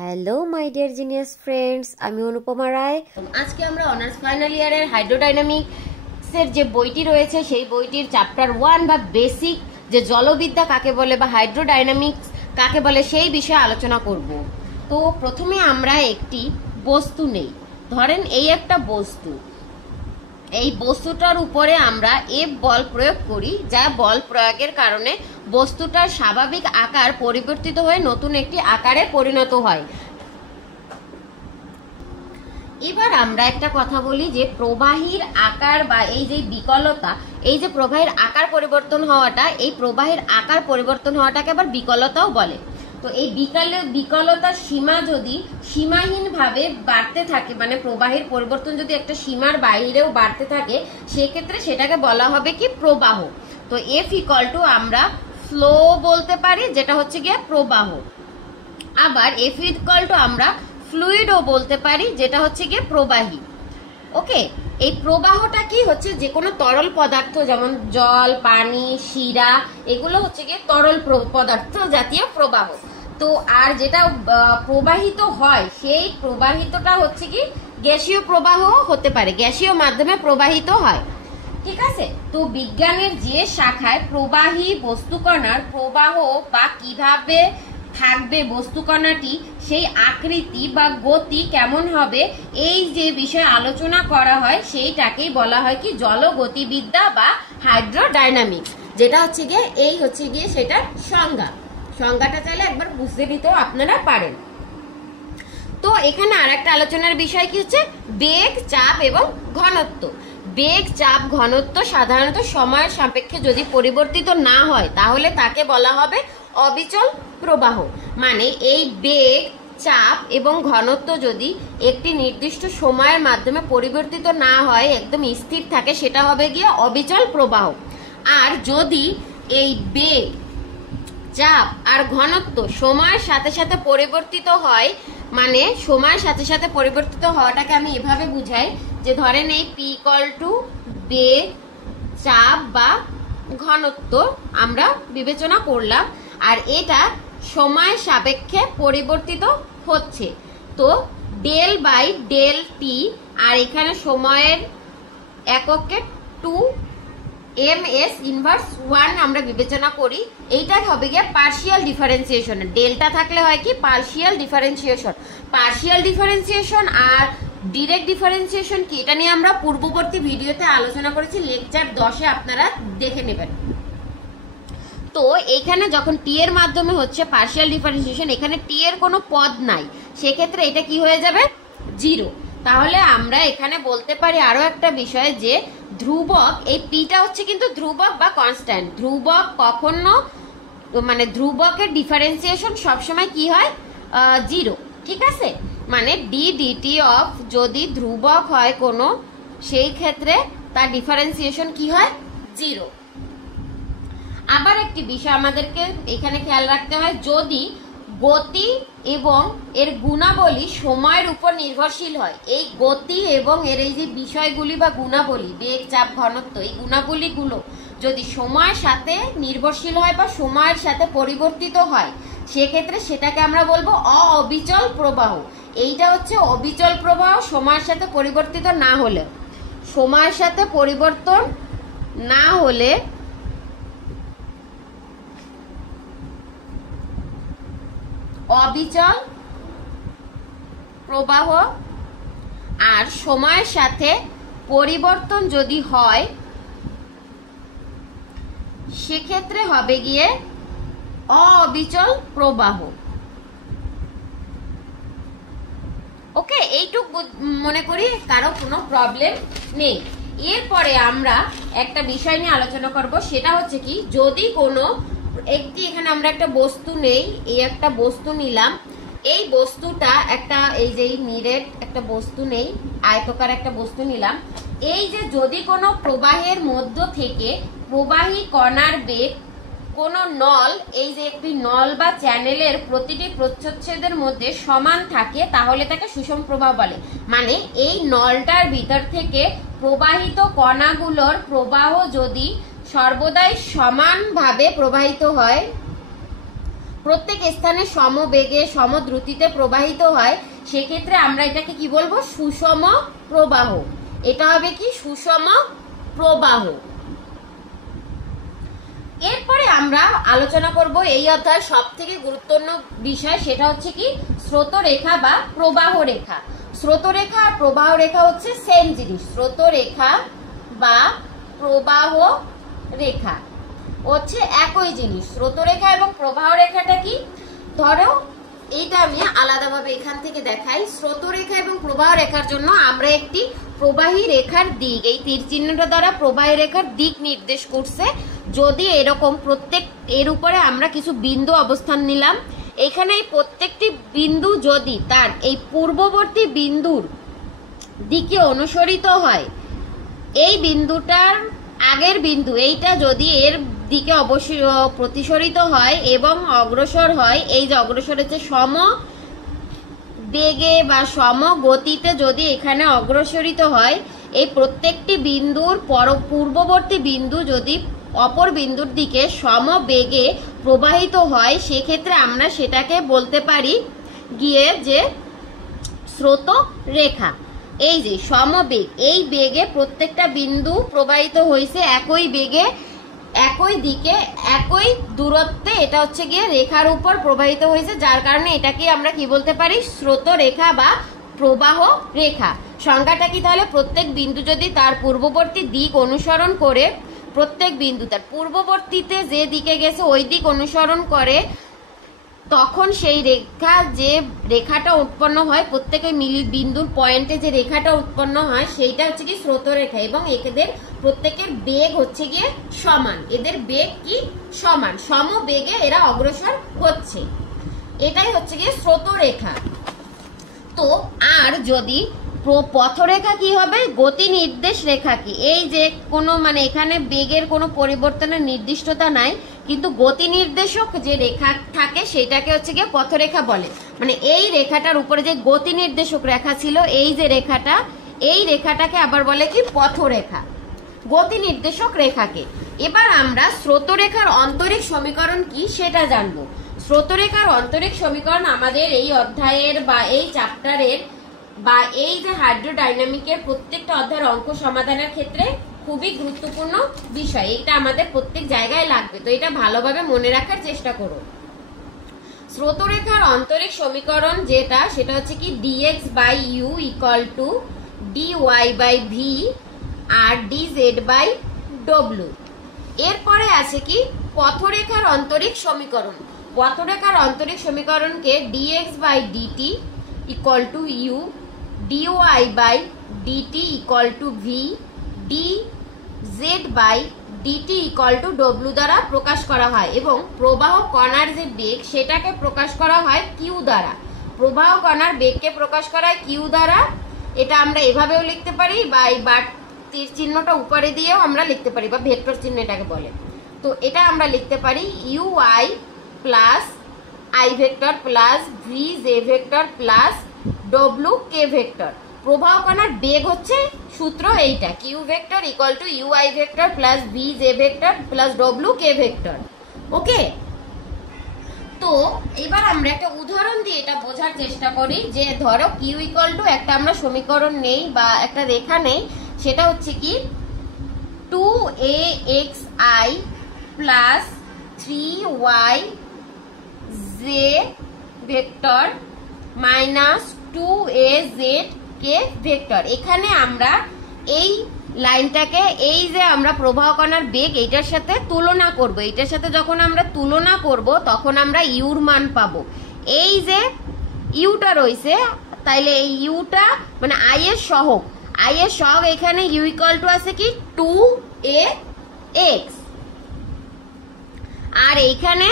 Hello my dear genius friends, আমি অনুপমা রায়। আজকে আমরা অনার্স ফাইনাল ইয়ারের হাইড্রোডাইনামিক্সের যে বইটি রয়েছে সেই বইটির চ্যাপ্টার 1 বা বেসিক যে জলবিদ্যা কাকে বলে বা হাইড্রোডাইনামিক্স কাকে বলে সেই বিষয়ে আলোচনা করব। তো প্রথমে আমরা একটি বস্তু নেই, ধরেন এই একটা বস্তু, এই বস্তুটার উপরে আমরা এফ বল প্রয়োগ করি, যা বল প্রয়োগের কারণে বস্তুটার স্বাভাবিক আকার পরিবর্তিত হয়ে নতুন একটি আকারে পরিণত হয়। এবার আমরা একটা কথা বলি যে প্রবাহীর আকার বা এই যে বিকলতা, এই যে প্রবাহের আকার পরিবর্তন হওয়াটা, এই প্রবাহের আকার পরিবর্তন হওয়াটাকে আবার বিকলতাও বলে। তো এই বিকলতার সীমা যদি সীমাহীনভাবে বাড়তে থাকে, মানে প্রবাহের পরিবর্তন যদি একটা সীমার বাইরেও বাড়তে থাকে, সেক্ষেত্রে সেটাকে বলা হবে কি প্রবাহ। তো এফ ইকুয়াল টু আমরা ফ্লো বলতে পারি, যেটা হচ্ছে গিয়ে প্রবাহ। আবার এফ ইকুয়াল টু আমরা ফ্লুইডও বলতে পারি, যেটা হচ্ছে গিয়ে প্রবাহী। ওকে, এই প্রবাহটা কি হচ্ছে, যে কোনো তরল পদার্থ যেমন জল, পানি, শিরা, এগুলো হচ্ছে গিয়ে তরল পদার্থ জাতীয় প্রবাহ। তো আর যেটা প্রবাহিত হয় সেই প্রবাহিতটা হচ্ছে কি গ্যাসীয় প্রবাহ হতে পারে, গ্যাসীয় মাধ্যমে প্রবাহিত হয়। ঠিক আছে, তো বিজ্ঞানের যে শাখায় প্রবাহী বস্তুকণার প্রবাহ বা কিভাবে থাকবে বস্তুকণাটি, সেই আকৃতি বা গতি কেমন হবে, এই যে বিষয়ে আলোচনা করা হয় সেইটাকেই বলা হয় কি জলগতিবিদ্যা বা হাইড্রোডাইনামিক্স, যেটা হচ্ছে গিয়ে এই হচ্ছে গিয়ে সেটার সংজ্ঞাটা চাইলে একবার বুঝতে নিতেও আপনারা পারেন। তো এখানে আরেকটা আলোচনার বিষয় কি হচ্ছে বেগ, চাপ এবং ঘনত্ব। বেগ, চাপ, ঘনত্ব সাধারণত সময়ের সাপেক্ষে যদি পরিবর্তিত না হয় তাহলে তাকে বলা হবে অবিচল প্রবাহ। মানে এই বেগ, চাপ এবং ঘনত্ব যদি একটি নির্দিষ্ট সময়ের মাধ্যমে পরিবর্তিত না হয়, একদম স্থির থাকে, সেটা হবে গিয়ে অবিচল প্রবাহ। আর যদি এই বেগ, চাপ আর ঘনত্ব সময়ের সাথে সাথে পরিবর্তিত হয়, মানে সময়ের সাথে সাথে পরিবর্তিত হওয়াটাকে আমি এভাবে বুঝাই যে ধরেন এই পি ইকুয়াল টু বেগ, চাপ বা ঘনত্ব আমরা বিবেচনা করলাম, আর এটা সময়ের সাপেক্ষে পরিবর্তিত হচ্ছে। তো ডেল বাই ডেল টি, আর এখানে সময়ের এককে 2 ms ইনভার্স 1 আমরা বিবেচনা করি, এইটা হবে গিয়ে পার্শিয়াল ডিফারেন্সিয়েশন। ডেল্টা থাকলে হয় কি পার্শিয়াল ডিফারেন্সিয়েশন। পার্শিয়াল ডিফারেন্সিয়েশন আর ডিরেক্ট ডিফারেন্সিয়েশন কি, এটা নিয়ে আমরা পূর্ববর্তী ভিডিওতে আলোচনা করেছি, লেকচার 10-এ আপনারা দেখে নেবেন। তো এখানে যখন টি এর মাধ্যমে হচ্ছে পার্শিয়াল ডিফারেন্সিয়েশন, এখানে টি এর কোনো পদ নাই, সেক্ষেত্রে এটা কি হয়ে যাবে জিরো। তাহলে আমরা এখানে বলতে পারি আরো একটা বিষয় যে ধ্রুবক, এই পিটা হচ্ছে কিন্তু ধ্রুবক বা কনস্ট্যান্ট। ধ্রুবক কখনো, মানে ধ্রুবকের ডিফারেন্সিয়েশন সবসময় কি হয় জিরো। ঠিক আছে, মানে ডি ডিটি অফ যদি ধ্রুবক হয় কোনো, সেই ক্ষেত্রে তার ডিফারেন্সিয়েশন কি হয় জিরো। আবার একটি বিষয় আমাদেরকে এখানে খেয়াল রাখতে হয়, যদি গতি এবং এর গুণাবলী সময়ের উপর নির্ভরশীল হয়, এই গতি এবং এর এই যে বিষয়গুলি বা গুণাবলী বেগ, চাপ, ঘনত্ব, এই গুণাবলীগুলো যদি সময়ের সাথে নির্ভরশীল হয় বা সময়ের সাথে পরিবর্তিত হয়, সেক্ষেত্রে সেটাকে আমরা বলবো অবিচল প্রবাহ। এইটা হচ্ছে অবিচল প্রবাহ সময়ের সাথে পরিবর্তিত না হলে। সময়ের সাথে পরিবর্তন না হলে অবিচল প্রবাহ, আর সময়ের সাথে পরিবর্তন যদি হয় সেক্ষেত্রে হবে গিয়ে অবিচল প্রবাহ। ওকে, এইটুক মনে করি কারো কোনো প্রবলেম নেই। এরপরে আমরা একটা বিষয় নিয়ে আলোচনা করব, সেটা হচ্ছে কি যদি কোনো একটি, এখানে আমরা একটা বস্তু নেই, এই একটা বস্তু নিলাম, এই বস্তুটা একটা, এই যে নিরেট একটা বস্তু নেই, আয়তকার একটা বস্তু নিলাম, এই যে যদি কোনো প্রবাহের মধ্য থেকে প্রবাহী কণার বেগ কোনো নল, এই যে একটি নল বা চ্যানেলের প্রতিটি প্রচ্ছদের মধ্যে সমান থাকে, তাহলে তাকে সুষম প্রবাহ বলে। মানে এই নলটার ভিতর থেকে প্রবাহিত কণাগুলোর প্রবাহ যদি সর্বদাই সমানভাবে প্রবাহিত হয়, প্রত্যেক স্থানে সমবেগে সমদ্রুতিতে প্রবাহিত হয়, সেক্ষেত্রে আমরা এটাকে কি বলবো? সুষম প্রবাহ। এটা হবে কি? সুষম প্রবাহ। এরপরে আমরা আলোচনা করব এই অধ্যায়ের সবথেকে গুরুত্বপূর্ণ বিষয়, সেটা হচ্ছে কি? স্রোতরেখা বা প্রবাহ রেখা। স্রোতরেখা আর প্রবাহ রেখা হচ্ছে সেম জিনিস। স্রোতরেখা বা প্রবাহ রেখা হচ্ছে একই জিনিস। স্রোতরেখা এবং প্রবাহ রেখাটা কি? ধরো এইটা আমি আলাদাভাবে এখান থেকে দেখাই। স্রোতরেখা এবং প্রবাহ রেখার জন্য আমরা একটি প্রবাহী রেখার দিক, এই তীর চিহ্নটা দ্বারা প্রবাহী রেখার দিক নির্দেশ করছে। যদি এরকম প্রত্যেক এর উপরে আমরা কিছু বিন্দু অবস্থান নিলাম, এখানে এই প্রত্যেকটি বিন্দু যদি তার এই পূর্ববর্তী বিন্দুর দিকে অনুসরিত হয়, এই বিন্দুটার আগের বিন্দু এইটা যদি এর দিকে অবশ্যই প্রতিসরিত হয় এবং অগ্রসর হয়, এই যে অগ্রসর হচ্ছে সম বেগে বা সম গতিতে যদি এখানে অগ্রসরিত হয়, এই প্রত্যেকটি বিন্দুর পূর্ববর্তী বিন্দু যদি অপর বিন্দুর দিকে সম বেগে প্রবাহিত হয়, সেক্ষেত্রে আমরা সেটাকে বলতে পারি গিয়ে যে স্রোত রেখা। এই যে সমবেগ, এই বেগে প্রত্যেকটা বিন্দু প্রবাহিত হয়েছে একই বেগে, একই দিকে, একই দূরত্বে, এটা হচ্ছে গিয়ে রেখার উপর প্রবাহিত হয়েছে, যার কারণে এটাকে আমরা কি বলতে পারি? স্রোত রেখা বা প্রবাহ রেখা। সংজ্ঞাটা কি তাহলে? প্রত্যেক বিন্দু যদি তার পূর্ববর্তী দিক অনুসরণ করে, প্রত্যেক বিন্দু তার পূর্ববর্তীতে যে দিকে গেছে ওই দিক অনুসরণ করে, তখন সেই রেখা, যে রেখাটা উৎপন্ন হয় প্রত্যেকের বিন্দুর পয়েন্টে যে রেখাটা উৎপন্ন হয়, সেইটা হচ্ছে কি? স্রোতরেখা। এবং এদের প্রত্যেকের বেগ হচ্ছে গিয়ে সমান, এদের বেগ কি? সমান, সম বেগে এরা অগ্রসর হচ্ছে, এটাই হচ্ছে গিয়ে স্রোতরেখা। তো আর যদি পথরেখা কি হবে? গতি নির্দেশ রেখা। কি? এই যে কোনো মানে এখানে বেগের কোনো পরিবর্তনের নির্দিষ্টতা নাই, কিন্তু গতি নির্দেশক যে রেখা থাকে সেটাকে হচ্ছে গিয়ে পথরেখা বলে। মানে এই রেখাটার উপরে যে গতি নির্দেশক রেখা ছিল, এই যে রেখাটা, এই রেখাটাকে আবার বলে কি? পথরেখা, গতি নির্দেশক রেখাকে। এবার আমরা স্রোতরেখার অন্তরিক সমীকরণ কি সেটা জানবো। স্রোতরেখার অন্তরিক সমীকরণ আমাদের এই অধ্যায়ের বা এই চ্যাপ্টারের বা এই যে হাইড্রোডাইনামিকের প্রত্যেকটা অধ্যায়ের অঙ্ক সমাধানের ক্ষেত্রে খুবই গুরুত্বপূর্ণ বিষয়। এটা আমাদের প্রত্যেক জায়গায় লাগবে, তো এটা ভালোভাবে মনে রাখার চেষ্টা করো। স্রোতরেখার অন্তরিক সমীকরণ যেটা, সেটা হচ্ছে কি? dx by u equal to dy by v R dz by w। এরপরে আছে কি? পথরেখার অন্তরিক সমীকরণ। পথরেখার অন্তরিক সমীকরণকে dx by dt equal to u, dy by dt equal to v, dz by dt equal to w দ্বারা প্রকাশ করা হয়। এবং প্রবাহ কণার যে বেগ সেটাকে প্রকাশ করা হয় q দ্বারা। প্রবাহ কণার বেগকে প্রকাশ করা হয় q দ্বারা। এটা আমরা এভাবেও লিখতে পারি, বা এই তীর চিহ্নটা উপরে দিয়েও আমরা লিখতে পারি, বা ভেক্টর চিহ্ন এটাকে বলে। তো এটা আমরা লিখতে পারি ui plus i vector plus v j vector plus w k vector. প্রবাহ কণার বেগ হচ্ছে সূত্র এইটা, q vector equal to ui vector plus v j vector plus w k vector. Okay, তো এবার আমরা একটা উদাহরণ দিয়ে এটা বোঝার চেষ্টা করি। যে ধরো q ইকুয়াল টু একটা আমরা সমীকরণ নেই বা একটা রেখা নেই, সেটা হচ্ছে কি? 2axi plus 3yj vector minus 2azk vector. এখানে আমরা এই লাইনটাকে, এই যে আমরা প্রবাহ কণার বেগ এইটার সাথে তুলনা করব। এইটার সাথে যখন আমরা তুলনা করব তখন আমরা ইউর মান পাবো। এই যে ইউটা রয়েছে, তাইলে এই ইউটা মানে আই এর সহগ, আই এর সহগ এখানে ইউ ইকুয়াল টু আছে কি? 2ax। আর এইখানে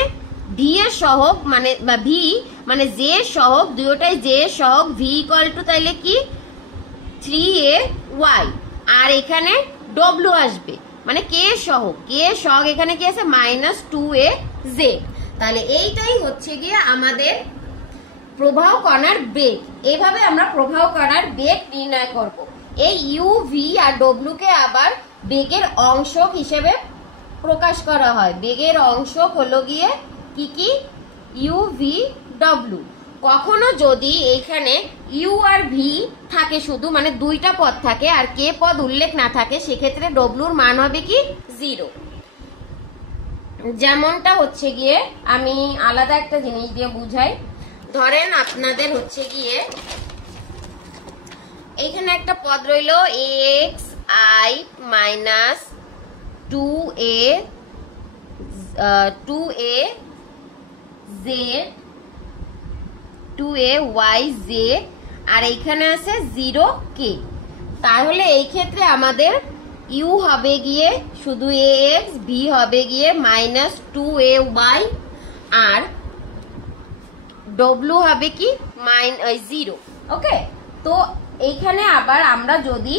ভি এর সহগ মানে বা ভি মানে জে এর সহগ, দুটোটাই জে এর সহগ, ভি ইকুয়াল টু তাইলে কি? 3ay। আর এখানে ডব্লিউ আসবে মানে কে এর সহগ, কে এর সহগ এখানে কি আছে? Minus 2az। তাহলে এইটাই হচ্ছে গিয়ে আমাদের প্রবাহ কণার বেগ। এইভাবে আমরা প্রবাহ কণার বেগ নির্ণয় করব। এই ইউ, ভি আর ডব্লিউ কে আবার বেগের অংশক হিসেবে প্রকাশ করা হয়। বেগের অংশক হলো গিয়ে কি কি? U V W. কখনো যদি এইখানে ইউ আর ভি থাকে শুধু, মানে দুইটা পদ থাকে আর কে পদ উল্লেখ না থাকে, সেক্ষেত্রে ডব্লিউর মান হবে কি 0। যেমনটা হচ্ছে গিয়ে আমি আলাদা একটা জিনিস দিয়ে বুঝাই। ধরেন আপনাদের হচ্ছে গিয়ে এইখানে একটা পদ রইল x I minus 2a Z 2a y z আর এইখানে আছে 0k। তাহলে এই ক্ষেত্রে আমাদের u হবে গিয়ে শুধু ax, v হবে গিয়ে মাইনাস 2ay আর w হবে কি 0। ওকে, তো এইখানে আবার আমরা যদি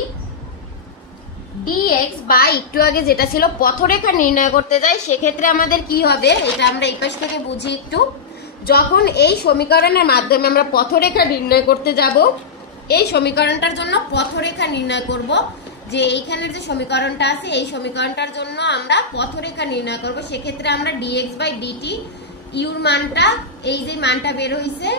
dx বা একটু আগে যেটা ছিল পথরেখা নির্ণয় করতে যাই, সেক্ষেত্রে আমাদের কি হবে, এটা আমরা এই পাশ থেকে বুঝি একটু। যখন এই সমীকরণের মাধ্যমে আমরা পথরেখা নির্ণয় করতে যাব, এই সমীকরণটার জন্য পথরেখা নির্ণয় করব, যে এইখানের যে সমীকরণটা আছে এই সমীকরণটার জন্য আমরা পথরেখা নির্ণয় করব। সেক্ষেত্রে আমরা dx বাই dt ইউর মানটা, এই যে মানটা বের হইছে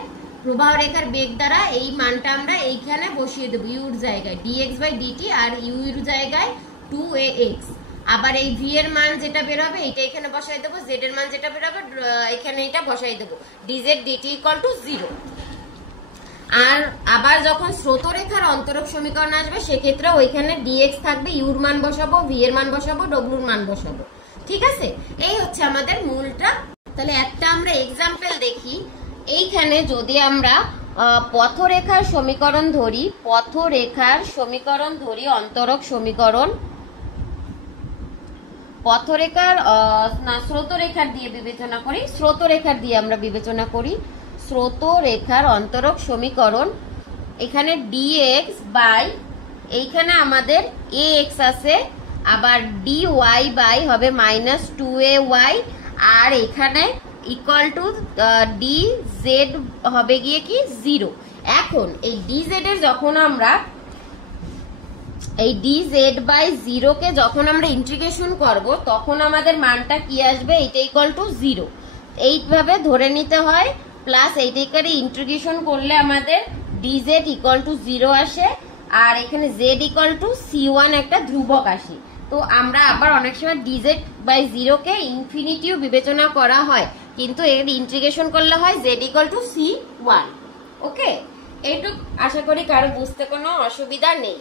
প্রবাহ রেখার বেগ দ্বারা, এই মানটা আমরা এইখানে বসিয়ে দেব ইউর জায়গায় dx বাই dt আর ইউ এর জায়গায় 2ax। আবার এই v এর মান যেটা বের হবে এটা এখানে বসাই দেব, z এর মান যেটা বের হবে এখানে এটা বসাই দেব, dz dt = 0। আর আবার যখন স্রোতরেখার অন্তরক সমীকরণ আসবে সেক্ষেত্রে ওইখানে dx থাকবে, ইউর মান বসাবো, v এর মান বসাবো, w এর মান বসাবো। ঠিক আছে, এই হচ্ছে আমাদের মূলটা। তাহলে একটা আমরা एग्जांपल দেখি। এইখানে যদি আমরা পথরেখার সমীকরণ ধরি, অন্তরক সমীকরণ, পথরেখার না স্রোতরেখার দিয়ে বিবেচনা করি, স্রোতরেখার দিয়ে আমরা বিবেচনা করি। স্রোতরেখার অন্তরক সমীকরণ, এখানে dx বাই এইখানে আমাদের ax আছে, আবার dy বাই হবে মাইনাস 2ay আর এখানে ইকুয়াল টু dz হবে গিয়ে কি 0। এখন এই dz এর যখন আমরা এই dz বাই 0 কে যখন আমরা ইন্টিগ্রেশন করব তখন আমাদের মানটা কি আসবে, এটা ইকুয়াল টু 0 এইভাবে ধরে নিতে হয়। প্লাস এইটাকে ইন্টিগ্রেশন করলে আমাদের dz ইকুয়াল টু 0 আসে আর এখানে z ইকুয়াল টু c1 একটা ধ্রুবক আসে। তো আমরা আবার অনেক সময় dz বাই 0 কে ইনফিনিটিও বিবেচনা করা হয়, কিন্তু এর ইন্টিগ্রেশন করলে হয় z ইকুয়াল টু c1। ওকে, এইটুকু আশা করি কারো বুঝতে কোনো অসুবিধা নেই।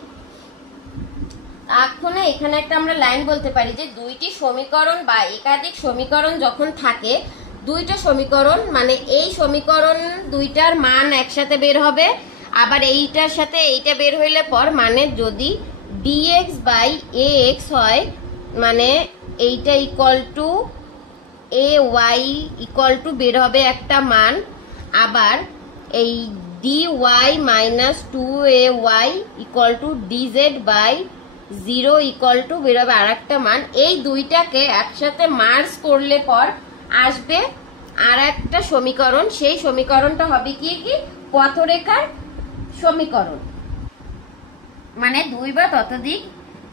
এখন এখানে একটা আমরা লাইন বলতে পারি যে দুইটি সমীকরণ বা একাধিক সমীকরণ যখন থাকে, দুইটা সমীকরণ মানে এই সমীকরণ দুইটার মান একসাথে বের হবে, আবার এইটার সাথে এইটা বের হইলে পর মানে যদি dx বাই ax হয় মানে এইটা equal to ay equal to বের হবে একটা মান, আবার এই dy minus 2ay equal to dz by 0 equal to বের হবে আর একটা মান। এই দুইটাকে একসাথে মার্জ করলে পর আসবে আর একটা সমীকরণ, সেই সমীকরণটা হবে কি পথরেখার সমীকরণ। মানে দুই বা ততোধিক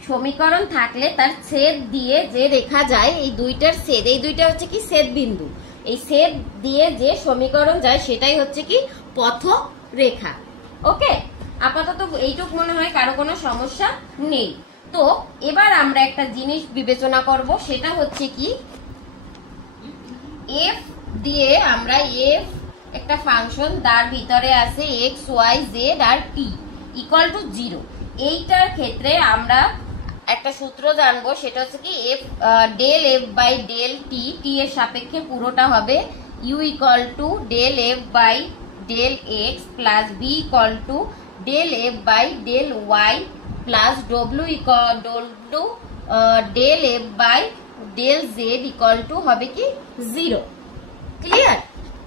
সমীকরণ থাকলে তার ছেদ দিয়ে যে রেখা যায়, এই দুইটার ছেদ, এই দুইটা হচ্ছে কি ছেদ বিন্দু, এই ছেদ দিয়ে যে সমীকরণ যায় সেটাই হচ্ছে কি পথরেখা। ওকে, আপাতত এইটুক মনে হয় কারো কোনো সমস্যা নেই। তো এবার আমরা একটা জিনিস বিবেচনা করব, সেটা হচ্ছে কি f দিয়ে আমরা f একটা ফাংশন তার ভিতরে আছে x y z আর t ইকুয়াল টু 0। এইটার ক্ষেত্রে আমরা একটা সূত্র জানবো, সেটা হচ্ছে কি del f by del t, t এর সাপেক্ষে পুরোটা হবে u equal to del f by del x plus b equal to del f by del y plus w equal to del f by del z equal to হবে কি 0। Clear?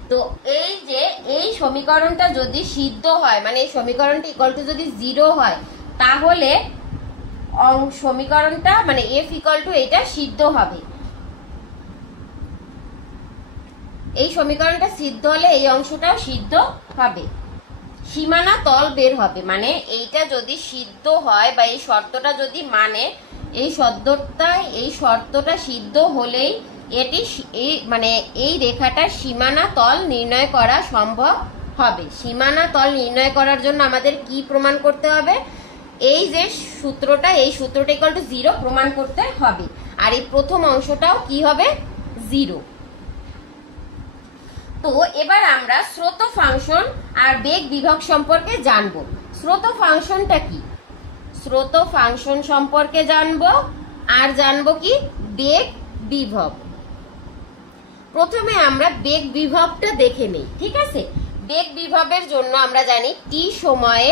তো এই যে এই সমীকরণটা যদি সিদ্ধ হয়, মানে এই সমীকরণটা ইকুয়াল টু যদি 0 হয়, তাহলে সমীকরণটা মানে f ইকুয়াল টু এটা সিদ্ধ হবে। এই সমীকরণটা সিদ্ধ হলে এই অংশটাও সিদ্ধ হবে, সীমানা তল বের হবে। মানে এইটা যদি সিদ্ধ হয় বা এই শর্তটা যদি মানে এই শর্তটা সিদ্ধ হলেই এটি মানে এই রেখাটার সীমানা তল নির্ণয় করা সম্ভব হবে। সীমানা তল নির্ণয় করার জন্য আমাদের কি প্রমাণ করতে হবে? এই যে সূত্রটা, এই সূত্রটা ইকুয়াল টু 0 প্রমাণ করতে হবে। আর এই প্রথম অংশটাও কি হবে? 0। তো এবার আমরা স্রোত ফাংশন আর বেগ বিভব সম্পর্কে জানবো। স্রোত ফাংশনটা কি? স্রোত ফাংশন সম্পর্কে জানবো, আর জানবো কি? বেগ বিভব। প্রথমে আমরা বেগ বিভবটা দেখে নেই, ঠিক আছে? বেগ বিভবের জন্য আমরা জানি টি সময়ে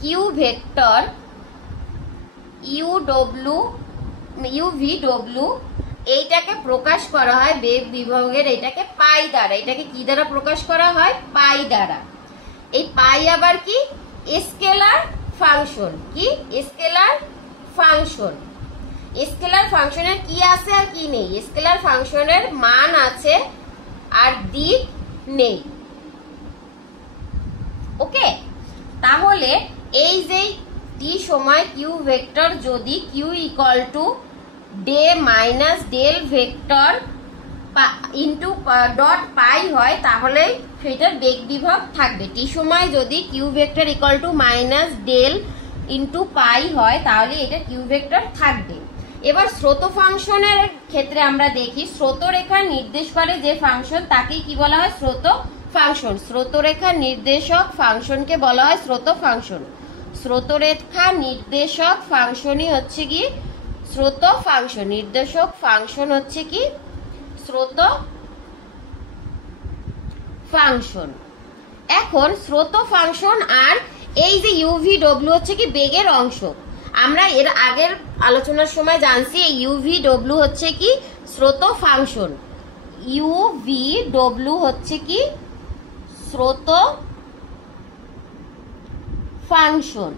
কিউ ভেক্টর ইউভিডব্লিউ এইটাকে প্রকাশ করা হয় বেগ বিভবের, এটাকে পাই দ্বারা। এটাকে কি দ্বারা প্রকাশ করা হয়? পাই দ্বারা। এই পাই আবার কি? Scalar function. কি? Scalar function. স্কেলার ফাংশনের কি আছে আর কি নেই? স্কেলার ফাংশনের মান আছে আর দিক নেই। ওকে, তাহলে এই যে টি সময় কিউ ভেক্টর যদি কিউ ইকুয়াল টু ডে minus del vector into dot phi হয়, তাহলে সেটার বেগ বিভব থাকবে। টি সময় যদি q vector equal to minus del into phi হয়, তাহলে এটা কিউ ভেক্টর থাকবে। এবার স্রোত ফাংশনের ক্ষেত্রে আমরা দেখি স্রোতরেখা নির্দেশ করে যে ফাংশন তাকেই কি বলা হয়? স্রোত ফাংশন। স্রোতরেখা নির্দেশক ফাংশনকে বলা হয় স্রোত ফাংশন। স্রোতরেখা নির্দেশক ফাংশনই হচ্ছে কি স্রোত ফাংশন। নির্দেশক ফাংশন হচ্ছে কি স্রোত ফাংশন। এখন স্রোত ফাংশন আর এই যে ইউভিডব্লিউ হচ্ছে কি বেগের অংশ। আমরা এর আগের আলোচনার সময় জানছি এই ইউভিডব্লিউ হচ্ছে কি স্রোত ফাংশন। ইউভিডব্লিউ হচ্ছে কি স্রোত ফাংশন।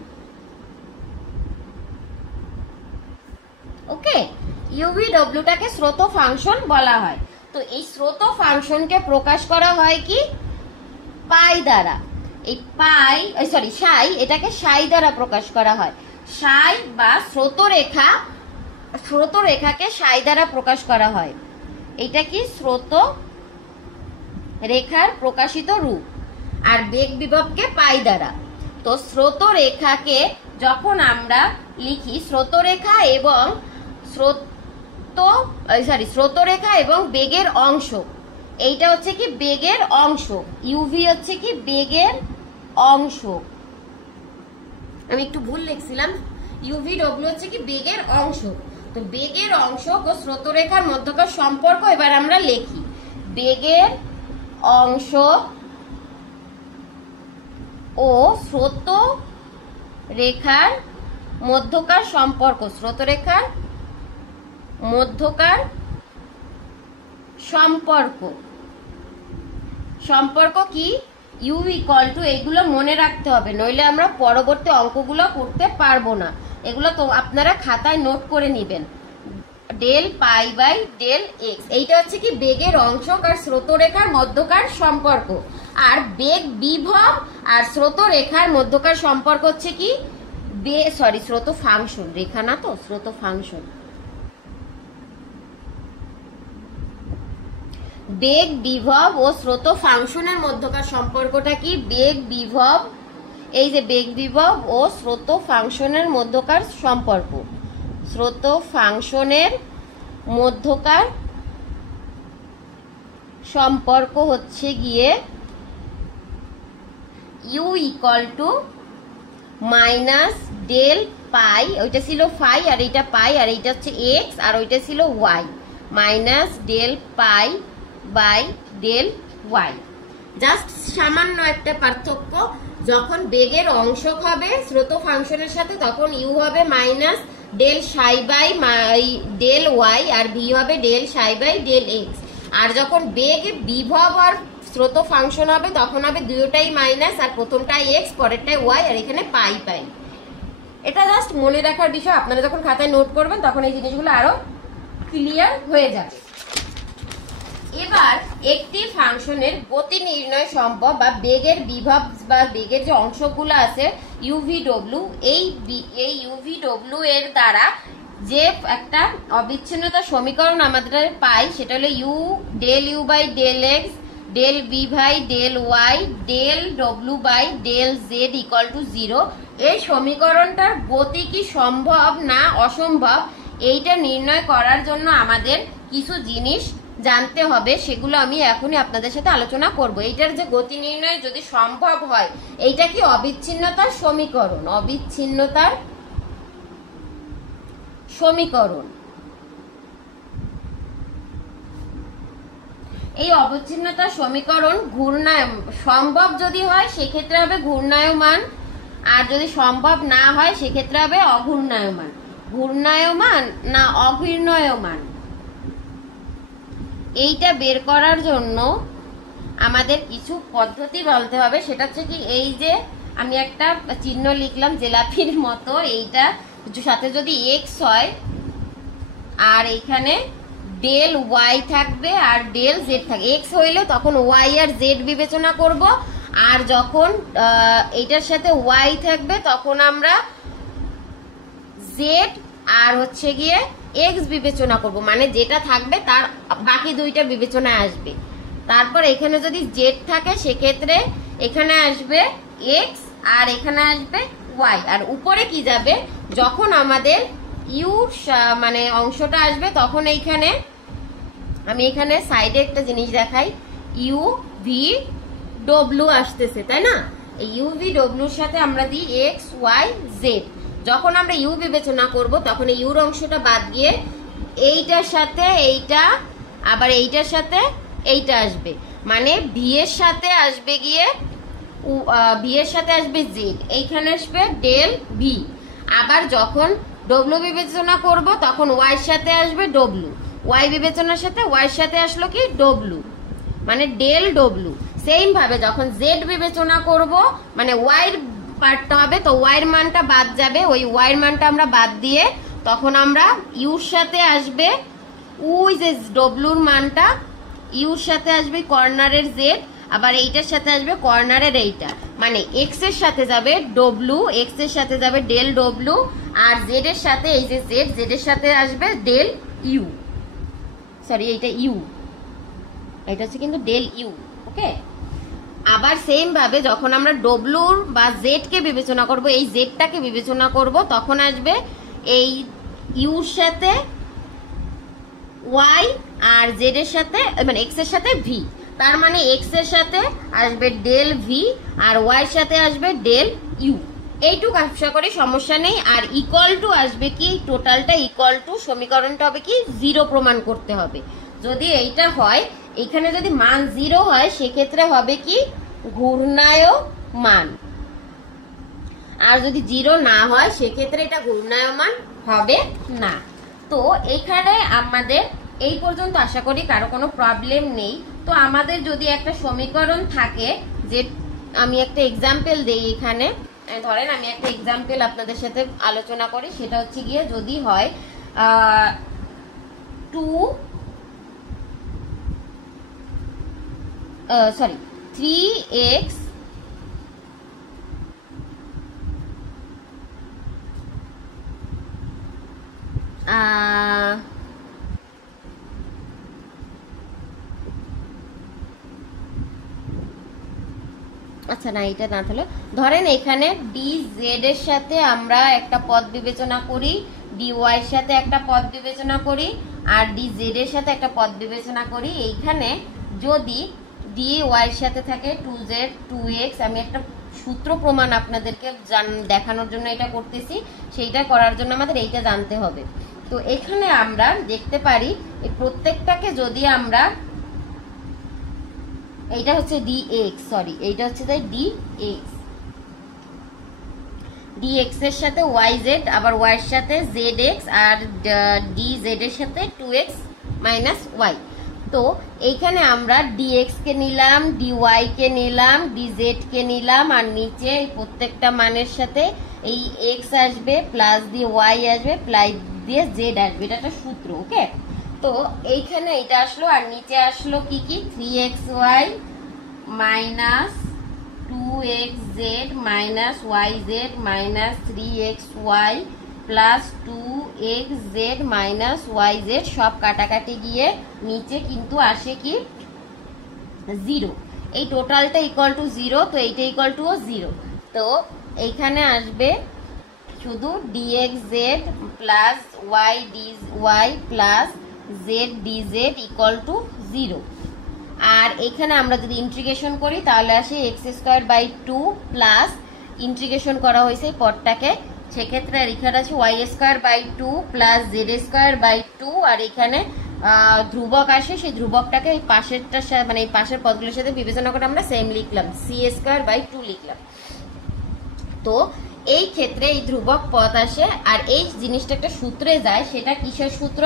ওকে, ইউভিডব্লিউটাকে স্রোত ফাংশন বলা হয়। তো এই স্রোত ফাংশনকে প্রকাশ করা হয় কি পাই দ্বারা। এই পাই সাই, এটাকে সাই দ্বারা প্রকাশ করা হয়। সাই বা স্রোতরেখাকে সাই দ্বারা প্রকাশ করা হয়। এটা কি স্রোত রেখার প্রকাশিত রূপ। আর বেগ বিভবকে পাই দ্বারা। তো স্রোতরেখাকে যখন আমরা লিখি স্রোতরেখা এবং বেগের অংশ, এইটা হচ্ছে কি বেগের অংশ। ইউভি হচ্ছে কি বেগের অংশ। আমি একটু ভুল লিখছিলাম, ইউভিডব্লিউ হচ্ছে কি বেগের অংশ। তো বেগের অংশ ও স্রোতরেখার মধ্যকার সম্পর্ক এবার আমরা লিখি। বেগের অংশ ও স্রোত রেখার মধ্যকার সম্পর্ক। স্রোতরেখার মধ্যকার সম্পর্ক কি? ইউ ইকুয়াল টু, এগুলো মনে রাখতে হবে, নইলে আমরা পরবর্তী অঙ্কগুলো করতে পারবো না। এগুলো তো আপনারা খাতায় নোট করে নেবেন। Del pi by del x, এইটা হচ্ছে কি বেগের অংশ আর স্রোতরেখার মধ্যকার সম্পর্ক। আর বেগ বিভব আর স্রোতরেখার মধ্যকার সম্পর্ক হচ্ছে কি স্রোত ফাংশন। রেখা না তো, স্রোত ফাংশন। বেগ বিভব ও স্রোত ফাংশনের মধ্যকার সম্পর্কটা কি? বেগ বিভব, এই যে বেগ বিভব ও স্রোত ফাংশনের মধ্যকার সম্পর্ক। স্রোত ফাংশনের মধ্যকার সম্পর্ক হচ্ছে গিয়ে u equal to minus del pi, ওইটা ছিল ফাই আর এইটা পাই, আর এইটা হচ্ছে এক্স আর ওইটা ছিল y, minus del pi by del y. Just সামান্য একটা পার্থক্য, যখন বেগের অংশ হবে স্রোত ফাংশনের সাথে তখন ইউ হবে minus del psi by del y আর ভি হবে del psi by del x. আর যখন বেগ বিভব আর স্রোত ফাংশন হবে তখন হবে দুটোটাই মাইনাস, আর প্রথমটাই এক্স পরেরটাই ওয়াই আর এখানে পাই পাই। এটা জাস্ট মনে রাখার বিষয়, আপনারা যখন খাতায় নোট করবেন তখন এই জিনিসগুলো আরো ক্লিয়ার হয়ে যাবে। এবার একটি ফাংশনের গতি নির্ণয় সম্ভব বা বেগের বিভব বা বেগের যে অংশগুলো আছে ইউভিডব্লিউ, এই ইউভিডব্লিউ এর দ্বারা যে একটা অবিচ্ছিন্নতা সমীকরণ আমাদের পাই সেটা হলো u del u by del x del v by del y del ডব্লিউ by del z equal to 0। এই সমীকরণটার গতি কি সম্ভব না অসম্ভব এইটা নির্ণয় করার জন্য আমাদের কিছু জিনিস জানতে হবে, সেগুলো আমি এখনই আপনাদের সাথে আলোচনা করব। এইটার যে গতি নির্ণয় যদি সম্ভব হয়, এইটা কি অবিচ্ছিন্নতার সমীকরণ, অবিচ্ছিন্নতার সমীকরণ। এই অবিচ্ছিন্নতার সমীকরণ ঘূর্ণায়মান সম্ভব যদি হয় সেক্ষেত্রে হবে ঘূর্ণায়মান, আর যদি সম্ভব না হয় সেক্ষেত্রে হবে অঘূর্ণায়মান। ঘূর্ণায়মান না অঘূর্ণায়মান এইটা বের করার জন্য আমাদের কিছু পদ্ধতি বলতে হবে। সেটা হচ্ছে কি, এই যে আমি একটা চিহ্ন লিখলাম জিলাপির মতো, এইটা সাথে যদি এক্স হয় আর এখানে ডেল ওয়াই থাকবে আর ডেল জেড থাকবে। এক্স হইলে তখন ওয়াই আর জেড বিবেচনা করব, আর যখন এইটার সাথে ওয়াই থাকবে তখন আমরা জেড আর হচ্ছে গিয়ে এক্স বিবেচনা করব, মানে যেটা থাকবে তার বাকি দুইটা বিবেচনায় আসবে। তারপর এখানে যদি জেড থাকে সেক্ষেত্রে এখানে আসবে এক্স আর এখানে আসবে ওয়াই, আর উপরে কি যাবে, যখন আমাদের ইউ মানে অংশটা আসবে তখন এইখানে আমি এখানে সাইডে একটা জিনিস দেখাই, ইউ ভি ডব্লিউ আসতেছে, তাই না? এই ইউ ভি ডব্লিউর সাথে আমরা দিই এক্স ওয়াই জেড। যখন আমরা ইউ বিবেচনা করব তখন এই ইউর অংশটা বাদ গিয়ে এইটার সাথে এইটা আবার এইটার সাথে এইটা আসবে, মানে ভি এর সাথে আসবে গিয়ে ভি এর সাথে আসবে জেড, এইখানে আসবে ডেল ভি। আবার যখন ডব্লিউ বিবেচনা করব তখন ওয়াই সাথে আসবে ডব্লিউ, ওয়াই বিবেচনার সাথে ওয়াই সাথে আসলো কি ডব্লিউ, মানে ডেল ডব্লিউ। সেম ভাবে যখন জেড বিবেচনা করব মানে ওয়াইয়ের পার্টটা হবে, তো ওয়াইয়ের মানটা বাদ যাবে, ওই ওয়াইয়ের মানটা আমরা বাদ দিয়ে তখন আমরা ইউর সাথে আসবে ওই যে ডব্লিউর মানটা, ইউর সাথে আসবে কর্নারের জেড, আবার এইটার সাথে আসবে কর্নারের এইটা, মানে এক্স এর সাথে যাবে ডব্লিউ, এক্স এর সাথে যাবে ডেল ডব্লিউ, আর জেড এর সাথে এই যে জেড, জেড এর সাথে আসবে ডেল ইউ, সরি এইটা ইউ, এটা হচ্ছে কিন্তু ডেল ইউ। ওকে, আবার সেম ভাবে যখন আমরা ডব্লিউর বা জেড কে বিবেচনা করব, এই জেডটাকে বিবেচনা করব তখন আসবে এই ইউর সাথে ওয়াই আর জেড এর সাথে মানে এক্স এর সাথে ভি, তার মানে এক্স এর সাথে আসবে ডেল ভি আর ওয়াই এর সাথে আসবে ডেল ইউ। এইটুকু আশা করি সমস্যা নেই। আর ইকুয়াল টু আসবে কি, টোটালটা ইকুয়াল টু সমীকরণটা হবে কি 0 প্রমাণ করতে হবে। যদি এইটা হয়, এখানে যদি মান 0 হয় সেক্ষেত্রে হবে কি ঘূর্ণায়মান, আর যদি 0 না হয় সেক্ষেত্রে এটা ঘূর্ণায়মান হবে না। তো এখানে আমাদের এই পর্যন্ত আশা করি কারো কোনো প্রবলেম নেই। তো আমাদের যদি একটা সমীকরণ থাকে, যে আমি একটা এক্সাম্পল দেই, এখানে ধরেন আমি একটা এক্সাম্পল আপনাদের সাথে আলোচনা করি, সেটা হচ্ছে গিয়ে যদি হয় 3x আচ্ছা না এটা না, তাহলে ধরেন এখানে ডি জেড এর সাথে আমরা একটা পদ বিবেচনা করি, ডি ওয়াই এর সাথে একটা পদ বিবেচনা করি, আর ডি জেড এর সাথে একটা পদ বিবেচনা করি। এইখানে যদি ডি ওয়াই এর সাথে থাকে 2z 2x, আমি একটা সূত্র প্রমাণ আপনাদেরকে দেখানোর জন্য এটা করতেছি, সেইটা করার জন্য আমাদের এইটা জানতে হবে। তো এখানে আমরা দেখতে পারি এই প্রত্যেকটাকে যদি আমরা, এইটা হচ্ছে dx, সরি এইটা হচ্ছে তাই dx, dx এর সাথে yz, আবার y এর সাথে zx, আর dz এর সাথে 2x মাইনাস y। তো এইখানে আমরা dx কে নিলাম, dy কে নিলাম, dz কে নিলাম, আর নিচে এই প্রত্যেকটা মানের সাথে এই x আসবে প্লাস দিয়ে y আসবে প্লাস দিয়ে z আসবে, এটা একটা সূত্র। ওকে, তো এইখানে এটা আসলো, আর নিচে আসলো কি কি 3xy minus 2xz minus yz minus 3xy plus 2xz minus yz সব কাটাকাটি গিয়ে নিচে কিন্তু আসে কি 0। এই টোটালটা ইকুয়াল টু 0, তো এইটা ইকুয়াল টু 0। তো এইখানে আসবে শুধু dxz plus y dy plus z dz equal to 0। আর এখানে আমরা যদি ইন্টিগ্রেশন করি তাহলে আসে x²/2 প্লাস ইন্টিগ্রেশন করা হয়েছে পদটাকে, সেক্ষেত্রে আর এখানে আছে y²/2 প্লাস z²/2, আর এখানে ধ্রুবক আসে, সেই ধ্রুবকটাকে এই পাশেরটার সাথে মানে এই পাশের পদগুলোর সাথে বিবেচনা করে আমরা সেম লিখলাম, c²/2 লিখলাম। তো এই ক্ষেত্রে এই ধ্রুবক পদ আসে, আর এই জিনিসটা একটা সূত্রে যায়, সেটা কিসের সূত্র?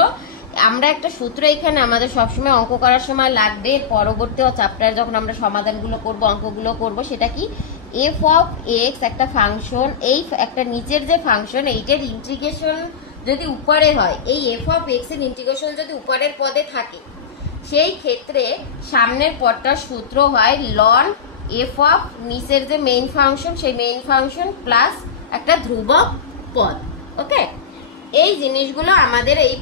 আমরা একটা সূত্র এখানে আমাদের সবসময় অঙ্ক করার সময় লাগবে, পরবর্তী চ্যাপ্টারে যখন আমরা সমাধানগুলো করব, অঙ্কগুলো করব, সেটা কি f অফ x একটা ফাংশন, এই একটা নিচের যে ফাংশন এইটার ইন্টিগ্রেশন যদি উপরে হয়, এই f অফ x এর ইন্টিগ্রেশন যদি উপরের পদে থাকে, সেই ক্ষেত্রে সামনের পদটার সূত্র হয় লন f অফ নিচের যে মেইন ফাংশন, সেই মেইন ফাংশন প্লাস একটা ধ্রুবক পদ। ওকে, এই জিনিসগুলো আমাদের এই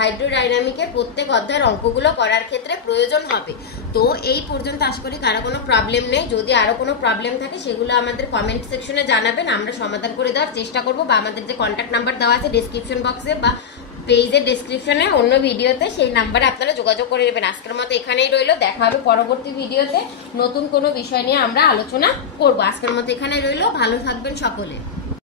হাইড্রোডাইনামিকের প্রত্যেক অধ্যায়ের অঙ্কগুলো করার ক্ষেত্রে প্রয়োজন হবে। তো এই পর্যন্ত আশা করি কারো কোনো প্রবলেম নেই। যদি আরো কোনো প্রবলেম থাকে সেগুলো আমাদের কমেন্ট সেকশনে জানাবেন, আমরা সমাধান করে দেওয়ার চেষ্টা করব, বা আমাদের যে কন্ট্যাক্ট নাম্বার দেওয়া আছে ডেসক্রিপশন বক্সে বা পেজের ডেসক্রিপশনে অন্য ভিডিওতে, সেই নাম্বারে আপনারা যোগাযোগ করে নেবেন। আজকের মতো এখানেই রইলো, দেখা হবে পরবর্তী ভিডিওতে নতুন কোনো বিষয় নিয়ে আমরা আলোচনা করব। আজকের মতো এখানেই রইলো, ভালো থাকবেন সকলে।